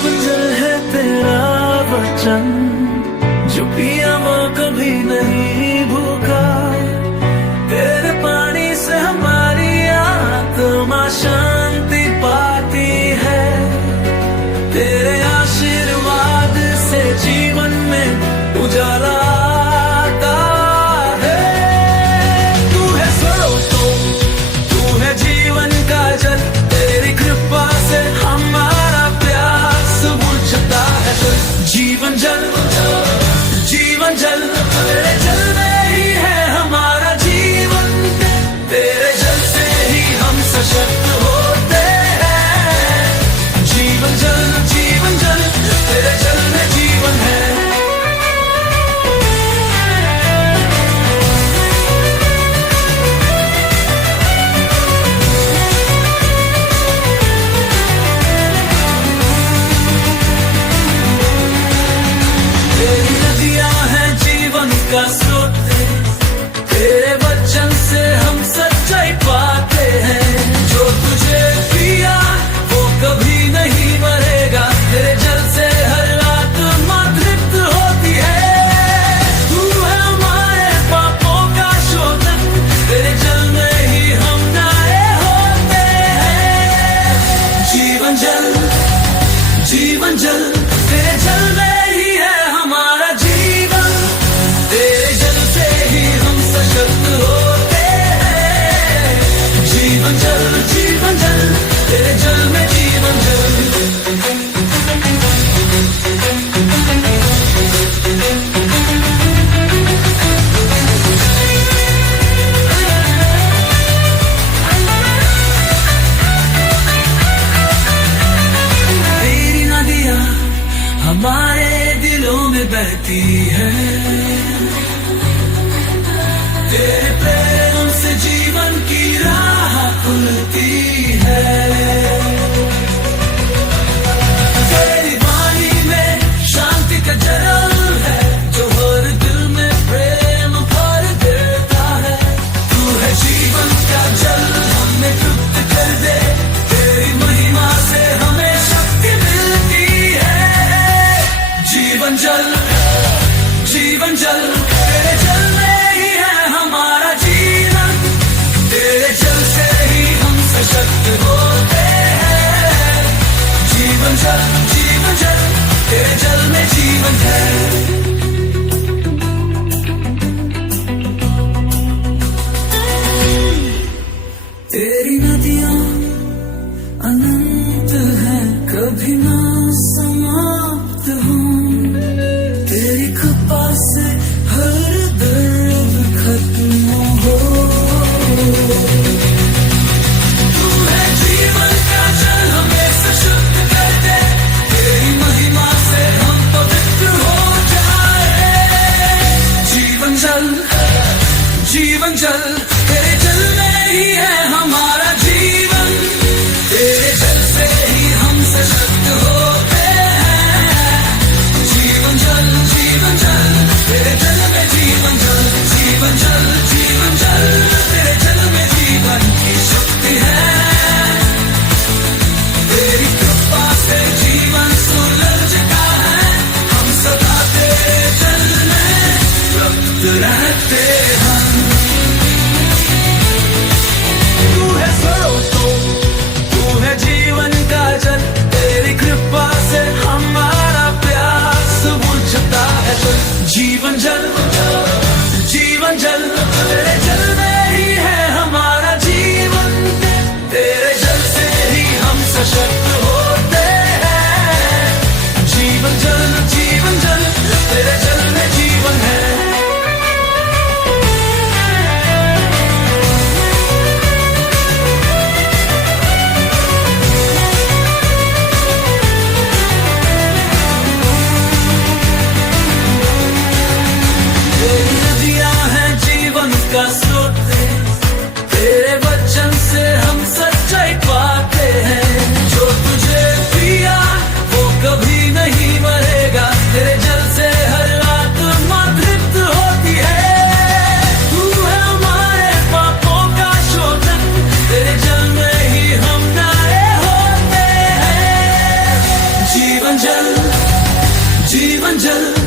जीवन जल है तेरा वचन, जो पिया वो कभी नहीं भूखा। तेरे पानी से हमारी आत्मा शांति पाती है, तेरे आशीर्वाद से जीवन में उजाला आता है। तू है स्रोत, तू है जीवन का जल, तेरी कृपा से हमारा प्यास बुझता है। जीवन जल, जीवन जल, तेरे जल में ही है हमारा जीवन, तेरे जल से ही हम सशक्त होते हैं। जीवन जल, जीवन जल, तेरे जल में जीवन है। तेरी नदियां हैं जीवन का स्रोत, तेरे वचन से हम सच्चाई पाते हैं। जो तुझे पिया वो कभी नहीं मरेगा, तेरे जल से हर आत्मा तृप्त होती है। तू है हमारे पापों का शोधन, तेरे जल में ही हम नए होते हैं। जीवन जल, जीवन जल, तेरे जल में ही है हमारा जीवन, तेरे जल से ही हम सशक्त होते हैं। जीवन जल, जीवन जल, तेरे जल में जीवन जल। तेरी नदियां हमारे दिलों में बहती है, तेरे प्रेम से जीवन की राह खुलती है। तेरी वाणी में शांति का जल है, जो हर दिल में प्रेम भर देता है। तू है जीवन का जल, हमें तृप्त कर दे, तेरी महिमा से हमें शक्ति मिलती है। जीवन जल, जीवन जल, तेरे जल में ही है हमारा जीवन, तेरे जल से ही हम सशक्त होते हैं। जीवन जल, जीवन जल, तेरे जल में जीवन है। तेरी नदियां अनंत है, कभी ना समाप्त हों, तेरी कृपा से हर दर्द खत्म हो। तू है जीवन का जल, हमें सशक्त कर दे, तेरी महिमा से हम पवित्र हो जाए। जीवन जल, जीवन जल, तेरे जल में ही है हमारा जीवन, मंजिल